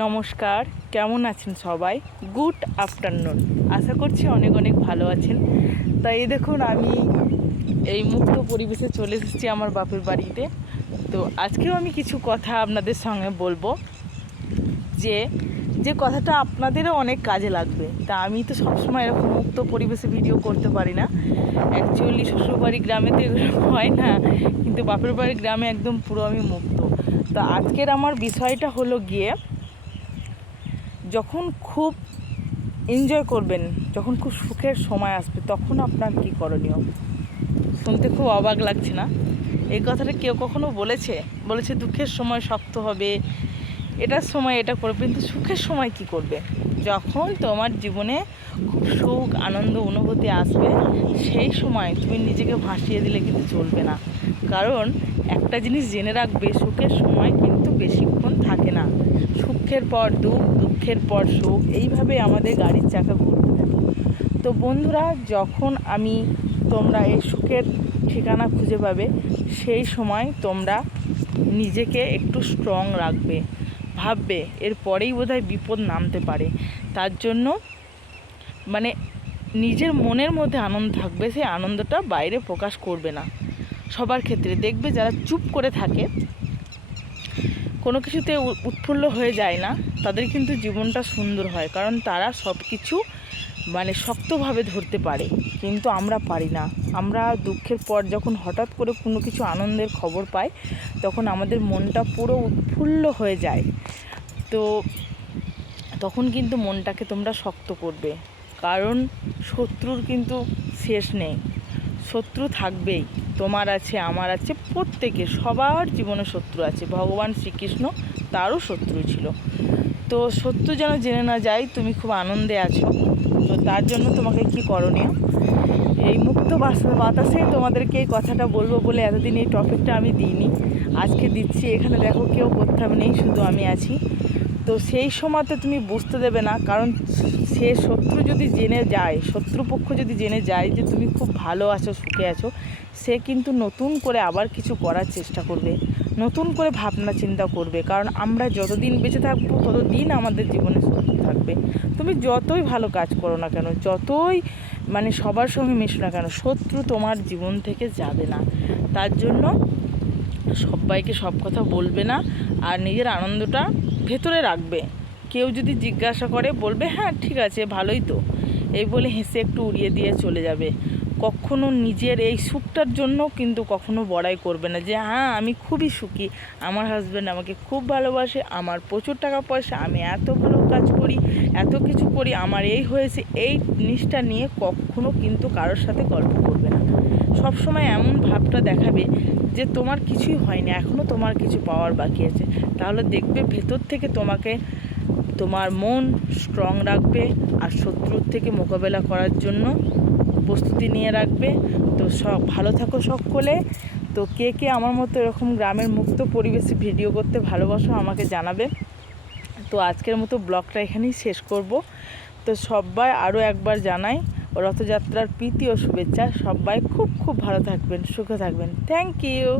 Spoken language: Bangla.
নমস্কার, কেমন আছেন সবাই? Good afternoon. আশা করছি অনেক অনেক ভালো আছেন। তাই দেখুন, আমি এই মুক্ত পরিবেশে চলে এসেছি আমার বাপের বাড়িতে। তো আজকেও আমি কিছু কথা আপনাদের সঙ্গে বলবো, যে যে কথাটা আপনাদেরও অনেক কাজে লাগবে। তা আমি তো সবসময় এরকম মুক্ত পরিবেশে ভিডিও করতে পারি না। অ্যাকচুয়ালি শ্বশুরবাড়ি গ্রামে তো এগুলো হয় না, কিন্তু বাপের বাড়ির গ্রামে একদম পুরো আমি মুক্ত। তো আজকের আমার বিষয়টা হলো গিয়ে, যখন খুব এনজয় করবেন, যখন খুব সুখের সময় আসবে, তখন আপনার কী করণীয়। শুনতে খুব অবাক লাগছে না? এই কথাটা কেউ কখনো বলেছে দুঃখের সময় শক্ত হবে, এটার সময় এটা করবে, কিন্তু সুখের সময় কি করবে? যখন তোমার জীবনে খুব সুখ আনন্দ অনুভূতি আসবে, সেই সময় তুমি নিজেকে ভাসিয়ে দিলে কিন্তু চলবে না। কারণ একটা জিনিস জেনে রাখবে, সুখের সময় কিন্তু বেশিক্ষণ থাকে না। সুখের পর দুঃখ, দুঃখের পর সুখ, এইভাবে আমাদের গাড়ির চাকা ঘুরতে থাকে। তো বন্ধুরা, যখন তোমরা এই সুখের ঠিকানা খুঁজে পাবে, সেই সময় তোমরা নিজেকে একটু স্ট্রং রাখবে। ভাববে এরপরেই বোধহয় বিপদ নামতে পারে। তার জন্য নিজের মনের মধ্যে আনন্দ থাকবে, সেই আনন্দটা বাইরে প্রকাশ করবে না। সবার ক্ষেত্রে দেখবে, যারা চুপ করে থাকে, কোনো কিছুতে উৎফুল্ল হয়ে যায় না, তাদের কিন্তু জীবনটা সুন্দর হয়। কারণ তারা সব কিছু শক্তভাবে ধরতে পারে, কিন্তু আমরা পারি না। আমরা দুঃখের পর যখন হঠাৎ করে কোনো কিছু আনন্দের খবর পাই, তখন আমাদের মনটা পুরো উৎফুল্ল হয়ে যায়। তো তখন কিন্তু মনটাকে তোমরা শক্ত করবে, কারণ শত্রুর কিন্তু শেষ নেই। শত্রু থাকবেই, তোমার আছে, আমার আছে, প্রত্যেকে, সবার জীবনে শত্রু আছে। ভগবান শ্রীকৃষ্ণ, তারও শত্রু ছিল। তো শত্রু যেন জেনে না যায় তুমি খুব আনন্দে আছো। তো তার জন্য তোমাকে কি করণীয়, এই মুক্ত বাতাসে তোমাদেরকে এই কথাটা বলবো বলে এতদিন এই টপিকটা আমি দিইনি, আজকে দিচ্ছি। এখানে দেখো, কেউ কোথাও নেই, শুধু আমি আছি। তো সেই সময় তো তুমি বুঝতে দেবে না, কারণ সে শত্রু যদি জেনে যায়, শত্রুপক্ষ যদি জেনে যায় যে তুমি খুব ভালো আছো, সুখে আছো, সে কিন্তু নতুন করে আবার কিছু করার চেষ্টা করবে, নতুন করে ভাবনা চিন্তা করবে। কারণ আমরা যতদিন বেঁচে থাকবো, ততদিন আমাদের জীবনে শত্রু থাকবে। তুমি যতই ভালো কাজ করো না কেন, যতই সবার সঙ্গে মিশো না কেন, শত্রু তোমার জীবন থেকে যাবে না। তার জন্য সবাইকে সব কথা বলবে না, আর নিজের আনন্দটা ভেতরে রাখবে। কেউ যদি জিজ্ঞাসা করে, বলবে হ্যাঁ ঠিক আছে, ভালোই তো, এই বলে হেসে একটু উড়িয়ে দিয়ে চলে যাবে। কখনো নিজের এই সুখটার জন্য কিন্তু কখনো বড়াই করবে না, যে হ্যাঁ আমি খুবই সুখী, আমার হাজব্যান্ড আমাকে খুব ভালোবাসে, আমার প্রচুর টাকা পয়সা, আমি এত ভালো কাজ করি, এত কিছু করি, আমার এই হয়েছে। এই জিনিসটা নিয়ে কখনো কিন্তু কারোর সাথে গল্প করবে না। সবসময় এমন ভাবটা দেখাবে যে তোমার কিছুই হয়নি, এখনও তোমার কিছু পাওয়ার বাকি আছে। তাহলে দেখবে ভেতর থেকে তোমার মন স্ট্রং রাখবে, আর শত্রুর থেকে মোকাবেলা করার জন্য প্রস্তুতি নিয়ে রাখবে। তো সব ভালো থাকো সকলে। তো কে কে আমার মতো এরকম গ্রামের মুক্ত পরিবেশে ভিডিও করতে ভালোবাসো, আমাকে জানাবে। তো আজকের মতো ব্লগটা এখানেই শেষ করব। তো সবাই আরও একবার জানাই রথযাত্রার প্রীতি ও শুভেচ্ছা। সবাই খুব খুব ভালো থাকবেন, সুখে থাকবেন। Thank you.